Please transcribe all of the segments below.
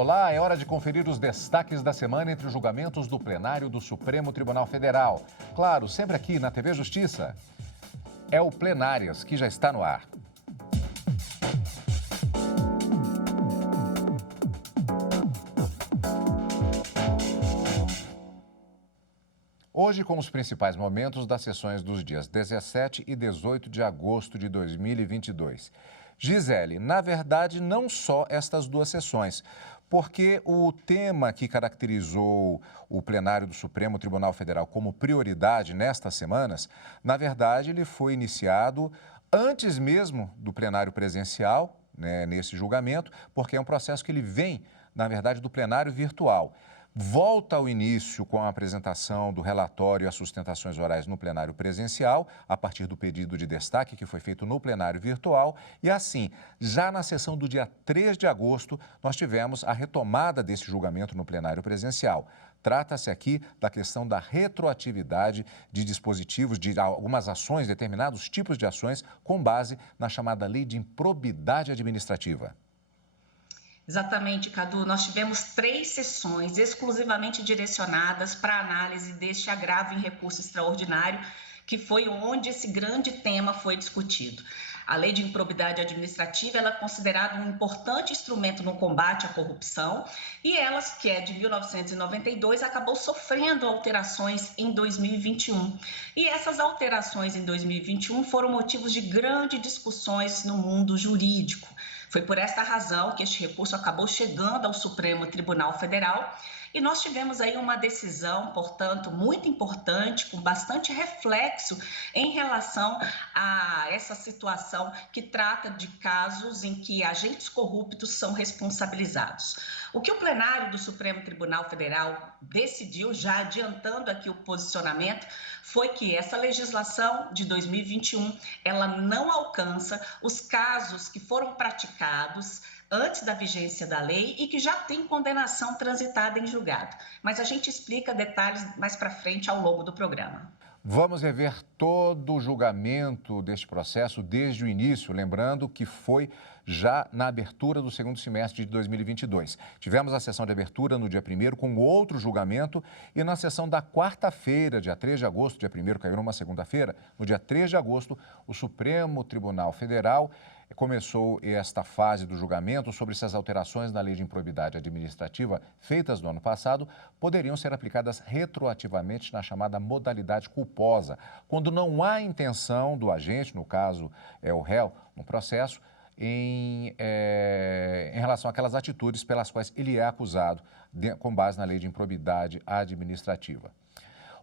Olá, é hora de conferir os destaques da semana entre os julgamentos do plenário do Supremo Tribunal Federal. Claro, sempre aqui na TV Justiça. É o Plenárias que já está no ar. Hoje, com os principais momentos das sessões dos dias 17 e 18 de agosto de 2022. Gisele, na verdade, não só estas duas sessões, porque o tema que caracterizou o plenário do Supremo Tribunal Federal como prioridade nestas semanas, na verdade, ele foi iniciado antes mesmo do plenário presencial, né, nesse julgamento, porque é um processo que ele vem, na verdade, do plenário virtual. Volta ao início com a apresentação do relatório e as sustentações orais no plenário presencial, a partir do pedido de destaque que foi feito no plenário virtual. E assim, já na sessão do dia 3 de agosto, nós tivemos a retomada desse julgamento no plenário presencial. Trata-se aqui da questão da retroatividade de dispositivos, de algumas ações, determinados tipos de ações, com base na chamada Lei de Improbidade Administrativa. Exatamente, Cadu. Nós tivemos 3 sessões exclusivamente direcionadas para a análise deste agravo em recurso extraordinário, que foi onde esse grande tema foi discutido. A Lei de Improbidade Administrativa ela é considerada um importante instrumento no combate à corrupção e ela, que é de 1992, acabou sofrendo alterações em 2021. E essas alterações em 2021 foram motivos de grandes discussões no mundo jurídico. Foi por esta razão que este recurso acabou chegando ao Supremo Tribunal Federal e nós tivemos aí uma decisão, portanto, muito importante, com bastante reflexo em relação a essa situação que trata de casos em que agentes corruptos são responsabilizados. O que o plenário do Supremo Tribunal Federal decidiu, já adiantando aqui o posicionamento, foi que essa legislação de 2021, ela não alcança os casos que foram praticados antes da vigência da lei e que já tem condenação transitada em julgado. Mas a gente explica detalhes mais para frente ao longo do programa. Vamos rever todo o julgamento deste processo desde o início, lembrando que foi já na abertura do segundo semestre de 2022. Tivemos a sessão de abertura no dia 1º com outro julgamento e na sessão da quarta-feira, dia 3 de agosto, dia 1º caiu numa segunda-feira, no dia 3 de agosto, o Supremo Tribunal Federal começou esta fase do julgamento sobre se as alterações na Lei de Improbidade Administrativa feitas no ano passado poderiam ser aplicadas retroativamente na chamada modalidade culposa, quando não há intenção do agente, no caso é o réu, no processo, em relação àquelas atitudes pelas quais ele é acusado com base na Lei de Improbidade Administrativa.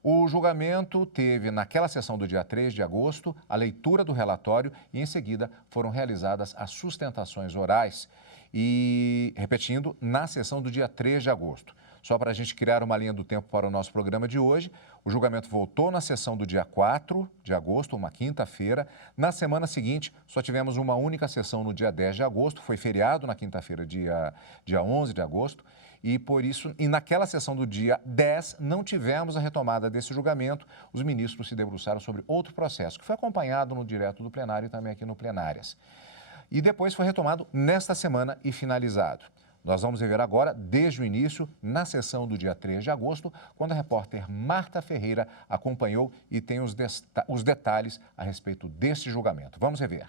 O julgamento teve, naquela sessão do dia 3 de agosto, a leitura do relatório e, em seguida, foram realizadas as sustentações orais e, repetindo, na sessão do dia 3 de agosto. Só para a gente criar uma linha do tempo para o nosso programa de hoje, o julgamento voltou na sessão do dia 4 de agosto, uma quinta-feira. Na semana seguinte, só tivemos uma única sessão no dia 10 de agosto, foi feriado na quinta-feira, dia 11 de agosto. E por isso, naquela sessão do dia 10, não tivemos a retomada desse julgamento. Os ministros se debruçaram sobre outro processo, que foi acompanhado no direto do plenário e também aqui no Plenárias. E depois foi retomado nesta semana e finalizado. Nós vamos rever agora, desde o início, na sessão do dia 3 de agosto, quando a repórter Marta Ferreira acompanhou e tem os detalhes a respeito deste julgamento. Vamos rever.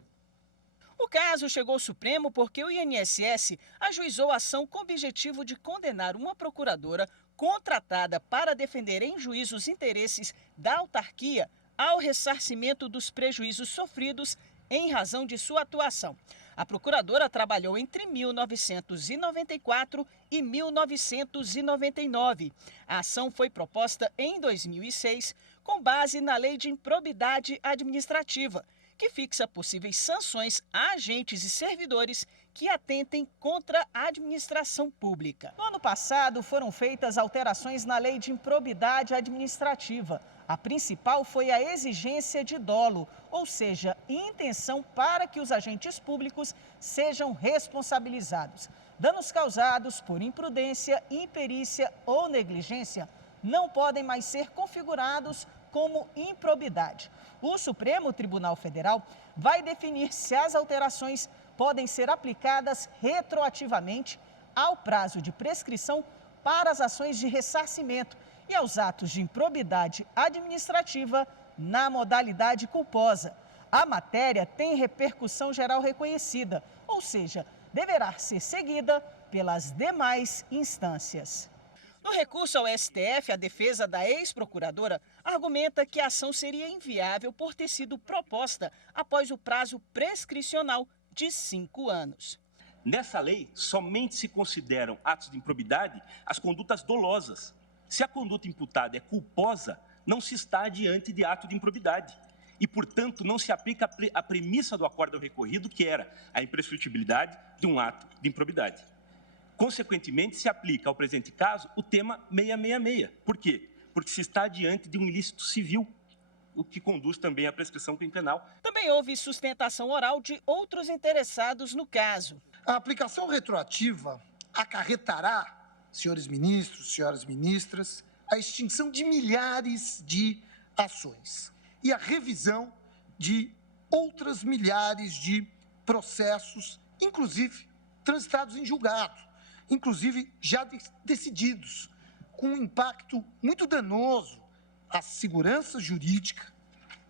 O caso chegou ao Supremo porque o INSS ajuizou a ação com o objetivo de condenar uma procuradora contratada para defender em juízo os interesses da autarquia ao ressarcimento dos prejuízos sofridos em razão de sua atuação. A procuradora trabalhou entre 1994 e 1999. A ação foi proposta em 2006 com base na Lei de Improbidade Administrativa, que fixa possíveis sanções a agentes e servidores que atentem contra a administração pública. No ano passado, foram feitas alterações na Lei de Improbidade Administrativa. A principal foi a exigência de dolo, ou seja, intenção para que os agentes públicos sejam responsabilizados. Danos causados por imprudência, imperícia ou negligência não podem mais ser configurados como improbidade. O Supremo Tribunal Federal vai definir se as alterações podem ser aplicadas retroativamente ao prazo de prescrição para as ações de ressarcimento e aos atos de improbidade administrativa na modalidade culposa. A matéria tem repercussão geral reconhecida, ou seja, deverá ser seguida pelas demais instâncias. No recurso ao STF, a defesa da ex-procuradora argumenta que a ação seria inviável por ter sido proposta após o prazo prescricional de 5 anos. Nessa lei, somente se consideram atos de improbidade as condutas dolosas. Se a conduta imputada é culposa, não se está diante de ato de improbidade. E, portanto, não se aplica a premissa do acórdão recorrido, que era a imprescritibilidade de um ato de improbidade. Consequentemente, se aplica ao presente caso o tema 666. Por quê? Porque se está diante de um ilícito civil, o que conduz também à prescrição penal. Também houve sustentação oral de outros interessados no caso. A aplicação retroativa acarretará, senhores ministros, senhoras ministras, a extinção de milhares de ações e a revisão de outras milhares de processos, inclusive transitados em julgado, inclusive já decididos, com um impacto muito danoso à segurança jurídica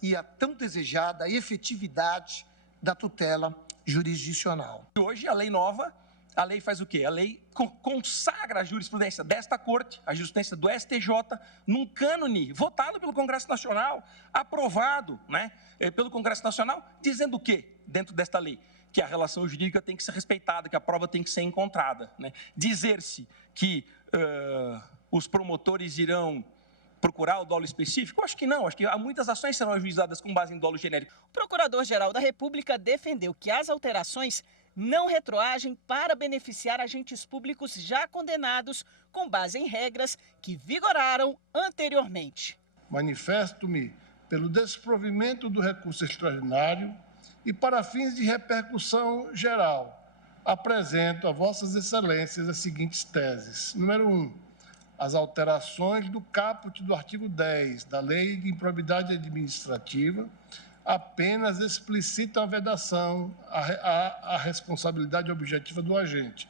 e à tão desejada efetividade da tutela jurisdicional. Hoje, a lei nova, a lei faz o quê? A lei consagra a jurisprudência desta Corte, a jurisprudência do STJ, num cânone votado pelo Congresso Nacional, aprovado, pelo Congresso Nacional, dizendo o quê dentro desta lei? Que a relação jurídica tem que ser respeitada, que a prova tem que ser encontrada. Dizer-se que os promotores irão procurar o dolo específico? Eu acho que não, acho que muitas ações serão ajuizadas com base em dolo genérico. O Procurador-Geral da República defendeu que as alterações não retroagem para beneficiar agentes públicos já condenados com base em regras que vigoraram anteriormente. Manifesto-me pelo desprovimento do recurso extraordinário e, para fins de repercussão geral, apresento a Vossas Excelências as seguintes teses. Número 1. As alterações do caput do artigo 10 da Lei de Improbidade Administrativa apenas explicitam a vedação à responsabilidade objetiva do agente,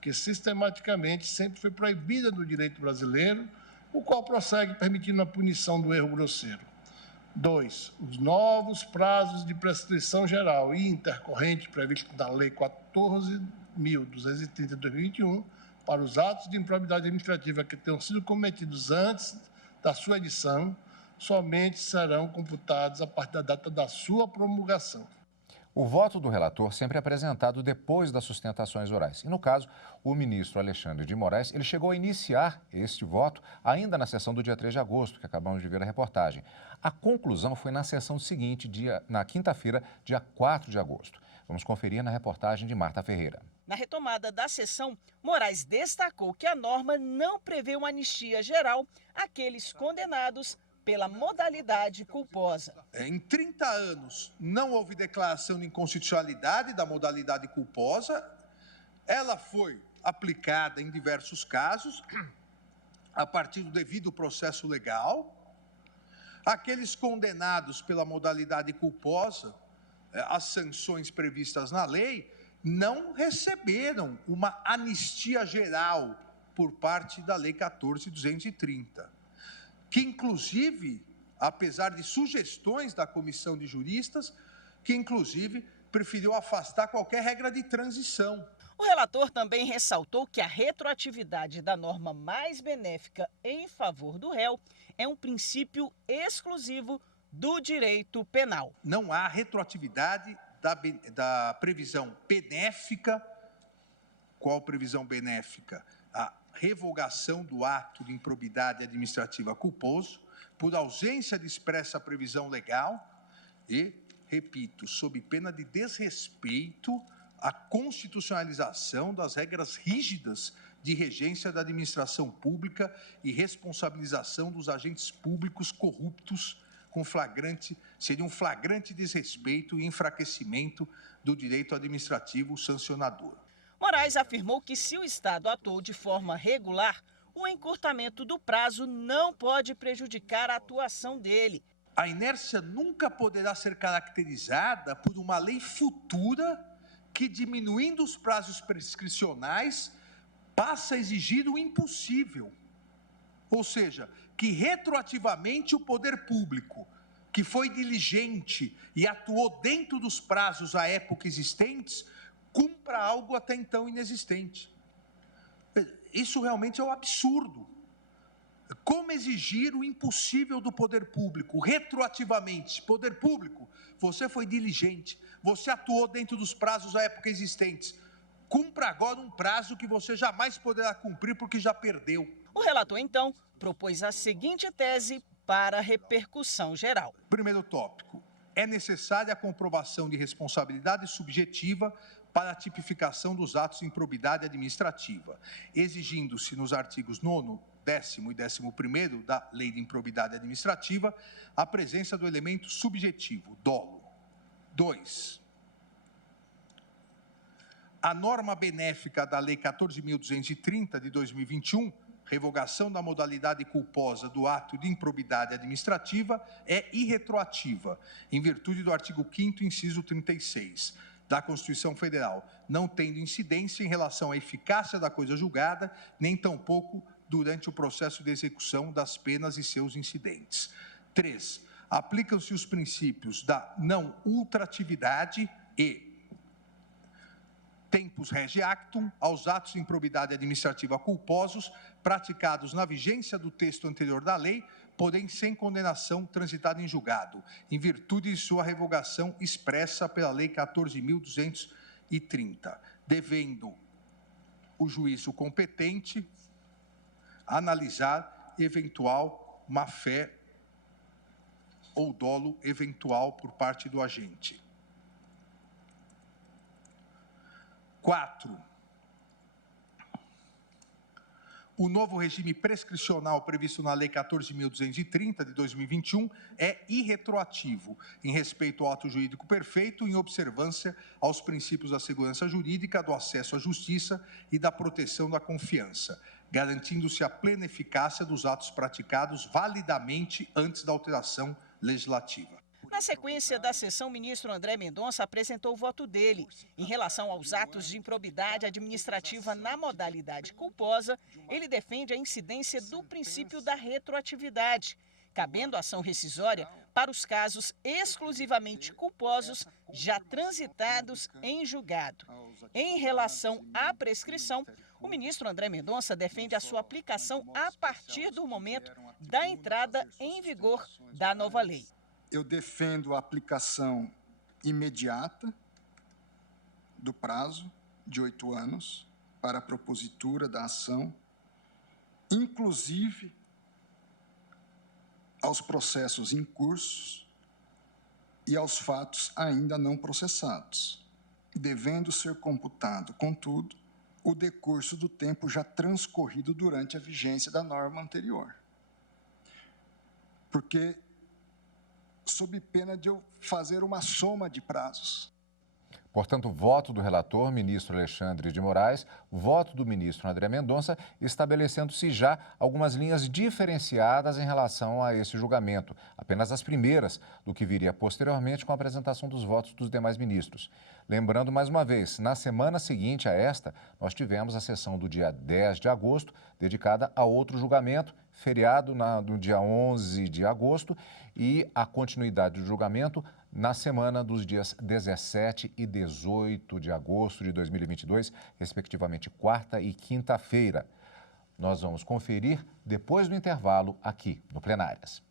que sistematicamente sempre foi proibida no direito brasileiro, o qual prossegue permitindo a punição do erro grosseiro. 2. Os novos prazos de prescrição geral e intercorrente previstos na Lei 14.230 de 2021 para os atos de improbidade administrativa que tenham sido cometidos antes da sua edição, somente serão computados a partir da data da sua promulgação. O voto do relator sempre é apresentado depois das sustentações orais. E, no caso, o ministro Alexandre de Moraes, ele chegou a iniciar este voto ainda na sessão do dia 3 de agosto, que acabamos de ver a reportagem. A conclusão foi na sessão seguinte, na quinta-feira, dia 4 de agosto. Vamos conferir na reportagem de Marta Ferreira. Na retomada da sessão, Moraes destacou que a norma não prevê uma anistia geral àqueles condenados pela modalidade culposa. Em 30 anos, não houve declaração de inconstitucionalidade da modalidade culposa. Ela foi aplicada em diversos casos, a partir do devido processo legal. Aqueles condenados pela modalidade culposa, as sanções previstas na lei, não receberam uma anistia geral por parte da Lei 14.230. Que, inclusive, apesar de sugestões da Comissão de Juristas, que, inclusive, preferiu afastar qualquer regra de transição. O relator também ressaltou que a retroatividade da norma mais benéfica em favor do réu é um princípio exclusivo do direito penal. Não há retroatividade da previsão benéfica. Qual previsão benéfica? A revogação do ato de improbidade administrativa culposo por ausência de expressa previsão legal e, repito, sob pena de desrespeito à constitucionalização das regras rígidas de regência da administração pública e responsabilização dos agentes públicos corruptos seria um flagrante desrespeito e enfraquecimento do direito administrativo sancionador. Moraes afirmou que se o Estado atuou de forma regular, o encurtamento do prazo não pode prejudicar a atuação dele. A inércia nunca poderá ser caracterizada por uma lei futura que, diminuindo os prazos prescricionais, passa a exigir o impossível. Ou seja, que retroativamente o poder público, que foi diligente e atuou dentro dos prazos à época existentes, cumpra algo até então inexistente. Isso realmente é um absurdo. Como exigir o impossível do poder público, retroativamente? Poder público, você foi diligente, você atuou dentro dos prazos à época existentes. Cumpra agora um prazo que você jamais poderá cumprir porque já perdeu. O relator, então, propôs a seguinte tese para repercussão geral. Primeiro tópico, é necessária a comprovação de responsabilidade subjetiva para a tipificação dos atos de improbidade administrativa, exigindo-se nos artigos 9º, 10º e 11º da Lei de Improbidade Administrativa a presença do elemento subjetivo, dolo. 2. A norma benéfica da Lei 14.230 de 2021, revogação da modalidade culposa do ato de improbidade administrativa, é irretroativa, em virtude do artigo 5º, inciso 36, da Constituição Federal, não tendo incidência em relação à eficácia da coisa julgada, nem tampouco durante o processo de execução das penas e seus incidentes. 3. Aplicam-se os princípios da não ultratividade e tempus regi actum aos atos de improbidade administrativa culposos praticados na vigência do texto anterior da lei, porém sem condenação transitada em julgado, em virtude de sua revogação expressa pela Lei 14.230, devendo o juízo competente analisar eventual má-fé ou dolo eventual por parte do agente. 4. O novo regime prescricional previsto na Lei 14.230 de 2021 é irretroativo em respeito ao ato jurídico perfeito, em observância aos princípios da segurança jurídica, do acesso à justiça e da proteção da confiança, garantindo-se a plena eficácia dos atos praticados validamente antes da alteração legislativa. Na sequência da sessão, o ministro André Mendonça apresentou o voto dele. Em relação aos atos de improbidade administrativa na modalidade culposa, ele defende a incidência do princípio da retroatividade, cabendo ação rescisória para os casos exclusivamente culposos já transitados em julgado. Em relação à prescrição, o ministro André Mendonça defende a sua aplicação a partir do momento da entrada em vigor da nova lei. Eu defendo a aplicação imediata do prazo de 8 anos para a propositura da ação, inclusive aos processos em curso e aos fatos ainda não processados, devendo ser computado, contudo, o decurso do tempo já transcorrido durante a vigência da norma anterior. Porque sob pena de eu fazer uma soma de prazos. Portanto, voto do relator, ministro Alexandre de Moraes, voto do ministro André Mendonça, estabelecendo-se já algumas linhas diferenciadas em relação a esse julgamento, apenas as primeiras do que viria posteriormente com a apresentação dos votos dos demais ministros. Lembrando mais uma vez, na semana seguinte a esta, nós tivemos a sessão do dia 10 de agosto, dedicada a outro julgamento, feriado no dia 11 de agosto, e a continuidade do julgamento na semana dos dias 17 e 18 de agosto de 2022, respectivamente quarta e quinta-feira. Nós vamos conferir depois do intervalo aqui no Plenárias.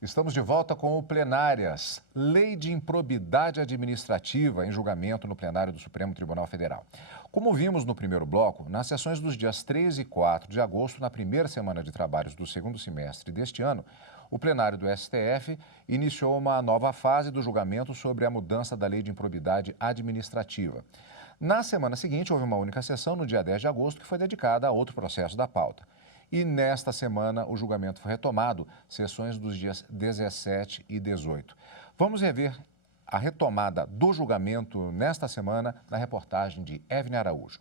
Estamos de volta com o Plenárias. Lei de Improbidade Administrativa em julgamento no plenário do Supremo Tribunal Federal. Como vimos no primeiro bloco, nas sessões dos dias 3 e 4 de agosto, na primeira semana de trabalhos do segundo semestre deste ano, o plenário do STF iniciou uma nova fase do julgamento sobre a mudança da Lei de Improbidade Administrativa. Na semana seguinte, houve uma única sessão, no dia 10 de agosto, que foi dedicada a outro processo da pauta. E nesta semana o julgamento foi retomado, sessões dos dias 17 e 18. Vamos rever A retomada do julgamento nesta semana, na reportagem de Evne Araújo.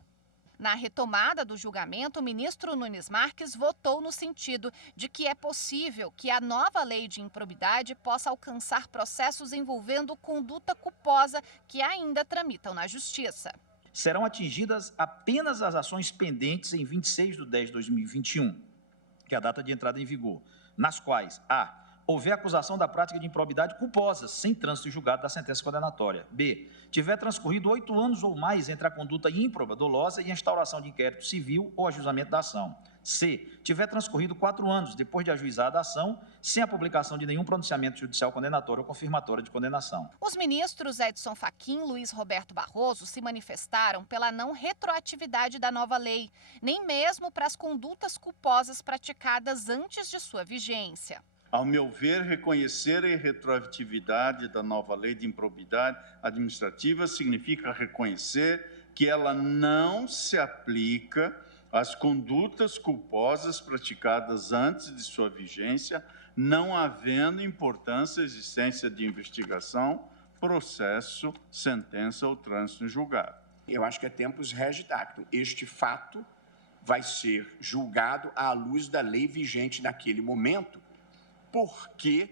Na retomada do julgamento, o ministro Nunes Marques votou no sentido de que é possível que a nova lei de improbidade possa alcançar processos envolvendo conduta culposa que ainda tramitam na Justiça. Serão atingidas apenas as ações pendentes em 26/10/2021, que é a data de entrada em vigor, nas quais a. houver acusação da prática de improbidade culposa, sem trânsito julgado da sentença condenatória. B. Tiver transcorrido 8 anos ou mais entre a conduta ímproba, dolosa e a instauração de inquérito civil ou ajuizamento da ação. C. Tiver transcorrido 4 anos depois de ajuizada a ação, sem a publicação de nenhum pronunciamento judicial condenatório ou confirmatório de condenação. Os ministros Edson Fachin e Luiz Roberto Barroso se manifestaram pela não retroatividade da nova lei, nem mesmo para as condutas culposas praticadas antes de sua vigência. Ao meu ver, reconhecer a irretroatividade da nova lei de improbidade administrativa significa reconhecer que ela não se aplica às condutas culposas praticadas antes de sua vigência, não havendo importância a existência de investigação, processo, sentença ou trânsito em julgado. Eu acho que é tempus regit actum. Este fato vai ser julgado à luz da lei vigente naquele momento, porque,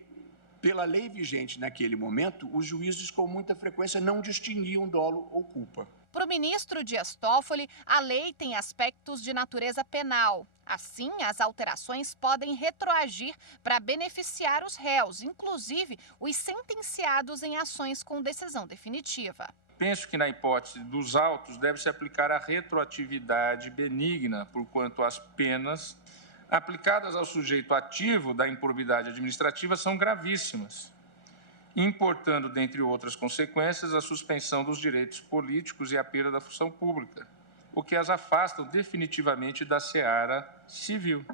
pela lei vigente naquele momento, os juízes com muita frequência não distinguiam dolo ou culpa. Para o ministro Dias Toffoli, a lei tem aspectos de natureza penal. Assim, as alterações podem retroagir para beneficiar os réus, inclusive os sentenciados em ações com decisão definitiva. Penso que, na hipótese dos autos, deve-se aplicar a retroatividade benigna, porquanto as penas aplicadas ao sujeito ativo da improbidade administrativa são gravíssimas, importando, dentre outras consequências, a suspensão dos direitos políticos e a perda da função pública, o que as afastam definitivamente da seara civil.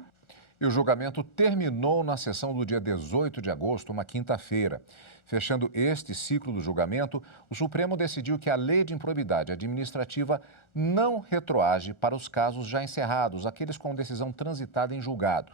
E o julgamento terminou na sessão do dia 18 de agosto, uma quinta-feira. Fechando este ciclo do julgamento, o Supremo decidiu que a lei de improbidade administrativa não retroage para os casos já encerrados, aqueles com decisão transitada em julgado.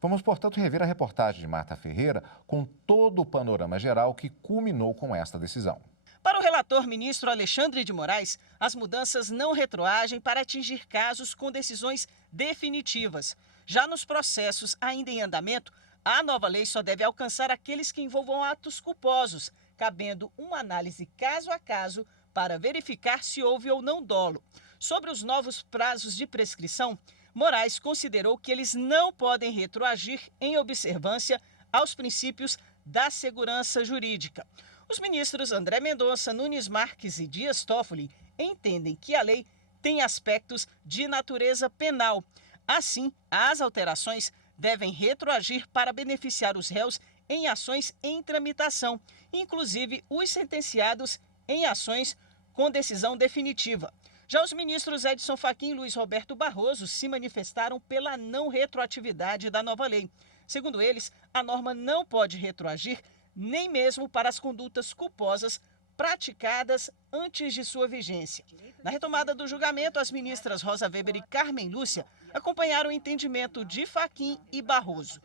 Vamos, portanto, rever a reportagem de Marta Ferreira com todo o panorama geral que culminou com esta decisão. Para o relator ministro Alexandre de Moraes, as mudanças não retroagem para atingir casos com decisões definitivas. Já nos processos ainda em andamento, a nova lei só deve alcançar aqueles que envolvam atos culposos, cabendo uma análise caso a caso para verificar se houve ou não dolo. Sobre os novos prazos de prescrição, Moraes considerou que eles não podem retroagir em observância aos princípios da segurança jurídica. Os ministros André Mendonça, Nunes Marques e Dias Toffoli entendem que a lei tem aspectos de natureza penal. Assim, as alterações devem retroagir para beneficiar os réus em ações em tramitação, inclusive os sentenciados em ações com decisão definitiva. Já os ministros Edson Fachin e Luiz Roberto Barroso se manifestaram pela não retroatividade da nova lei. Segundo eles, a norma não pode retroagir nem mesmo para as condutas culposas praticadas antes de sua vigência. Na retomada do julgamento, as ministras Rosa Weber e Carmen Lúcia acompanharam o entendimento de Fachin e Barroso.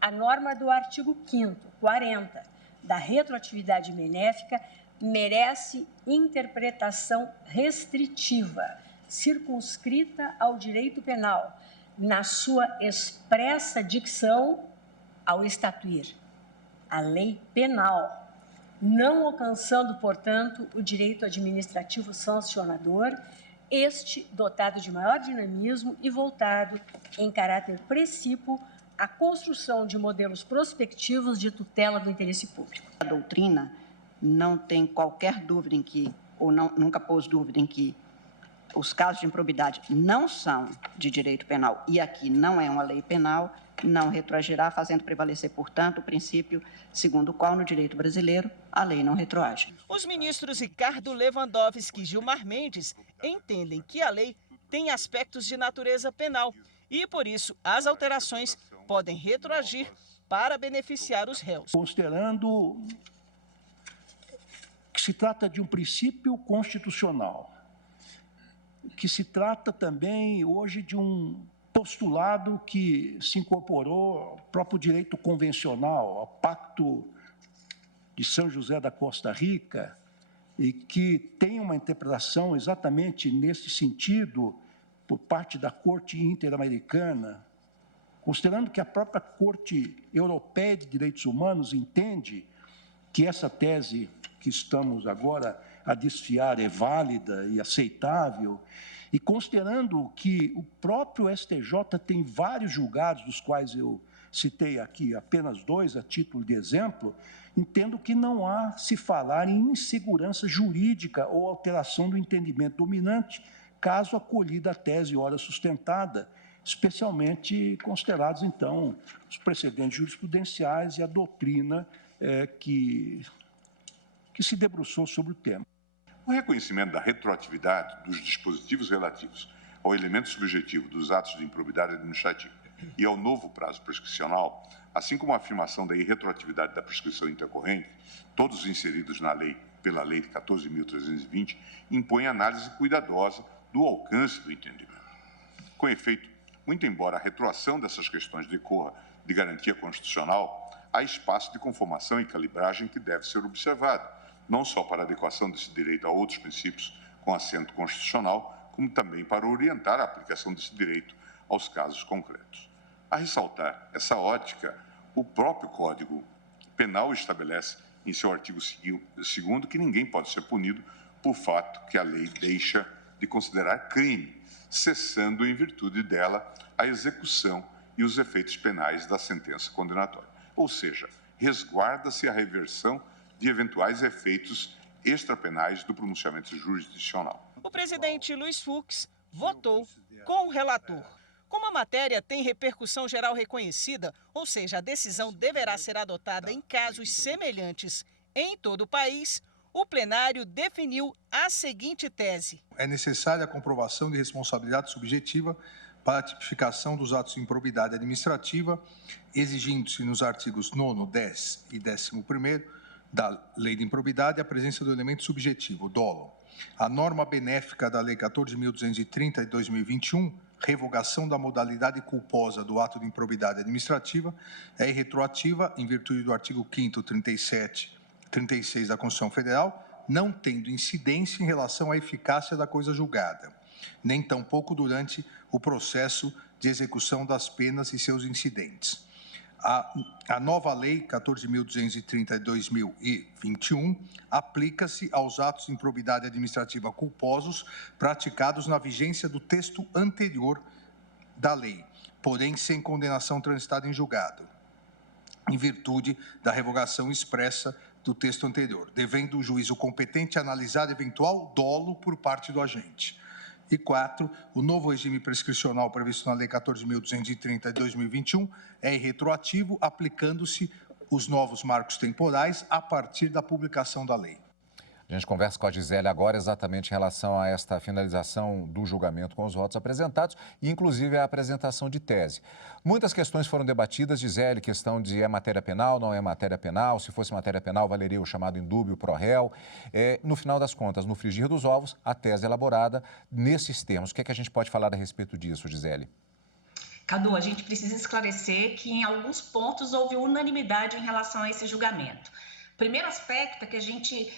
A norma do artigo 5º, 40, da retroatividade benéfica merece interpretação restritiva, circunscrita ao direito penal, na sua expressa dicção ao estatuir a lei penal, não alcançando, portanto, o direito administrativo sancionador, este dotado de maior dinamismo e voltado, em caráter precípuo, à construção de modelos prospectivos de tutela do interesse público. A doutrina não tem qualquer dúvida em que, ou não, nunca pôs dúvida em que, os casos de improbidade não são de direito penal e aqui não é uma lei penal, não retroagirá, fazendo prevalecer, portanto, o princípio segundo o qual, no direito brasileiro, a lei não retroage. Os ministros Ricardo Lewandowski e Gilmar Mendes entendem que a lei tem aspectos de natureza penal e, por isso, as alterações podem retroagir para beneficiar os réus. Considerando que se trata de um princípio constitucional, que se trata também hoje de um postulado que se incorporou ao próprio direito convencional, ao pacto de São José da Costa Rica, e que tem uma interpretação exatamente nesse sentido por parte da Corte Interamericana, considerando que a própria Corte Europeia de Direitos Humanos entende que essa tese que estamos agora a desfiar é válida e aceitável, e considerando que o próprio STJ tem vários julgados, dos quais eu citei aqui apenas 2 a título de exemplo, entendo que não há se falar em insegurança jurídica ou alteração do entendimento dominante, caso acolhida a tese ora sustentada, especialmente considerados, então, os precedentes jurisprudenciais e a doutrina que se debruçou sobre o tema. O reconhecimento da retroatividade dos dispositivos relativos ao elemento subjetivo dos atos de improbidade administrativa e ao novo prazo prescricional, assim como a afirmação da irretroatividade da prescrição intercorrente, todos inseridos na lei pela Lei de 14.320, impõem análise cuidadosa do alcance do entendimento. Com efeito, muito embora a retroação dessas questões decorra de garantia constitucional, há espaço de conformação e calibragem que deve ser observado, não só para a adequação desse direito a outros princípios com assento constitucional, como também para orientar a aplicação desse direito aos casos concretos. A ressaltar essa ótica, o próprio Código Penal estabelece em seu artigo 2º que ninguém pode ser punido por fato que a lei deixa de considerar crime, cessando em virtude dela a execução e os efeitos penais da sentença condenatória. Ou seja, resguarda-se a reversão de eventuais efeitos extrapenais do pronunciamento jurisdicional. O presidente Luiz Fux votou com o relator. Como a matéria tem repercussão geral reconhecida, ou seja, a decisão deverá ser adotada em casos semelhantes em todo o país, o plenário definiu a seguinte tese. É necessária a comprovação de responsabilidade subjetiva para a tipificação dos atos de improbidade administrativa, exigindo-se nos artigos 9º, 10 e 11º da Lei de Improbidade a presença do elemento subjetivo, dolo. A norma benéfica da Lei 14.230 de 2021, revogação da modalidade culposa do ato de improbidade administrativa, é irretroativa em virtude do artigo 5º, 37 e 36 da Constituição Federal, não tendo incidência em relação à eficácia da coisa julgada, nem tampouco durante o processo de execução das penas e seus incidentes. A nova Lei 14.230 de 2021 aplica-se aos atos de improbidade administrativa culposos praticados na vigência do texto anterior da lei, porém sem condenação transitada em julgado, em virtude da revogação expressa do texto anterior, devendo o juízo competente analisar eventual dolo por parte do agente. E 4, o novo regime prescricional previsto na Lei 14.230 de 2021 é irretroativo, aplicando-se os novos marcos temporais a partir da publicação da lei. A gente conversa com a Gisele agora exatamente em relação a esta finalização do julgamento com os votos apresentados e, inclusive, a apresentação de tese. Muitas questões foram debatidas, Gisele, questão de é matéria penal, não é matéria penal, se fosse matéria penal valeria o chamado indúbio pro réu. No final das contas, no frigir dos ovos, a tese elaborada nesses termos. O que é que a gente pode falar a respeito disso, Gisele? Cadu, a gente precisa esclarecer que em alguns pontos houve unanimidade em relação a esse julgamento. O primeiro aspecto é que a gente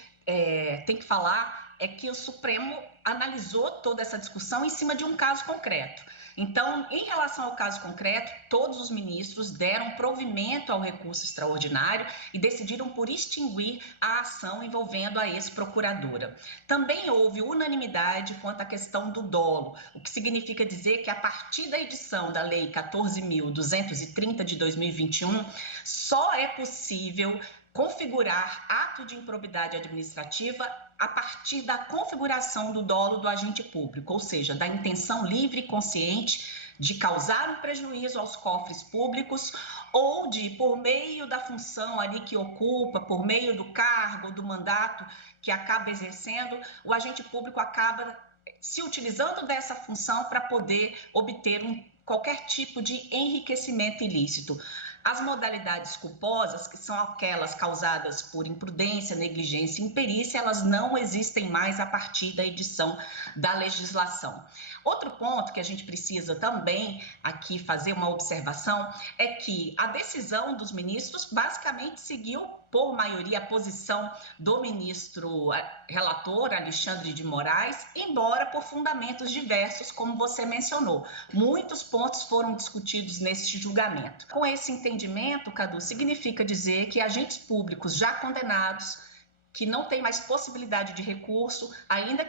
tem que falar é que o Supremo analisou toda essa discussão em cima de um caso concreto. Então, em relação ao caso concreto, todos os ministros deram provimento ao recurso extraordinário e decidiram por extinguir a ação envolvendo a ex-procuradora. Também houve unanimidade quanto à questão do dolo, o que significa dizer que a partir da edição da Lei 14.230 de 2021, só é possível configurar ato de improbidade administrativa a partir da configuração do dolo do agente público, ou seja, da intenção livre e consciente de causar um prejuízo aos cofres públicos ou de, por meio da função ali que ocupa, por meio do cargo, do mandato que acaba exercendo, o agente público acaba se utilizando dessa função para poder obter qualquer tipo de enriquecimento ilícito. As modalidades culposas, que são aquelas causadas por imprudência, negligência e imperícia, elas não existem mais a partir da edição da legislação. Outro ponto que a gente precisa também aqui fazer uma observação é que a decisão dos ministros basicamente seguiu, por maioria, a posição do ministro relator, Alexandre de Moraes, embora por fundamentos diversos, como você mencionou. Muitos pontos foram discutidos neste julgamento. Com esse entendimento, Cadu, significa dizer que agentes públicos já condenados, que não têm mais possibilidade de recurso, ainda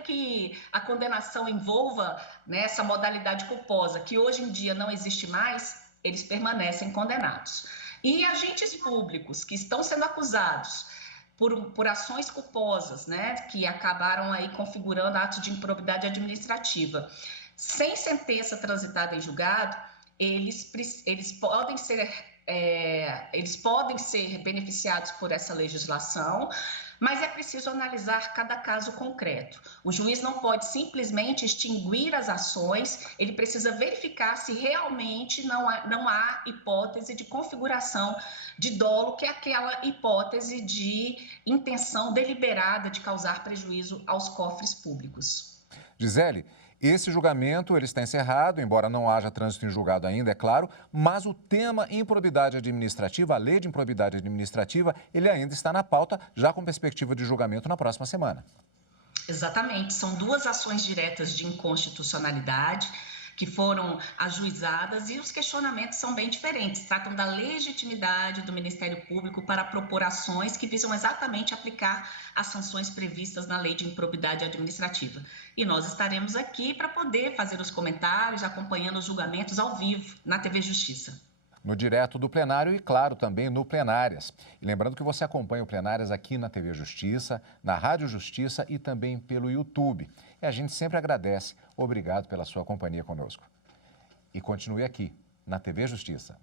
que a condenação envolva, né, essa modalidade culposa, que hoje em dia não existe mais, eles permanecem condenados. E agentes públicos que estão sendo acusados por ações culposas, né, que acabaram aí configurando atos de improbidade administrativa, sem sentença transitada em julgado, eles podem ser beneficiados por essa legislação, mas é preciso analisar cada caso concreto. O juiz não pode simplesmente extinguir as ações, ele precisa verificar se realmente não há hipótese de configuração de dolo, que é aquela hipótese de intenção deliberada de causar prejuízo aos cofres públicos. Gisele, esse julgamento ele está encerrado, embora não haja trânsito em julgado ainda, é claro, mas o tema improbidade administrativa, a lei de improbidade administrativa, ele ainda está na pauta, já com perspectiva de julgamento na próxima semana. Exatamente, são 2 ações diretas de inconstitucionalidade que foram ajuizadas e os questionamentos são bem diferentes. Tratam da legitimidade do Ministério Público para propor ações que visam exatamente aplicar as sanções previstas na Lei de Improbidade Administrativa. E nós estaremos aqui para poder fazer os comentários, acompanhando os julgamentos ao vivo na TV Justiça. No direto do plenário e, claro, também no Plenárias. E lembrando que você acompanha o Plenárias aqui na TV Justiça, na Rádio Justiça e também pelo YouTube. E a gente sempre agradece. Obrigado pela sua companhia conosco. E continue aqui, na TV Justiça.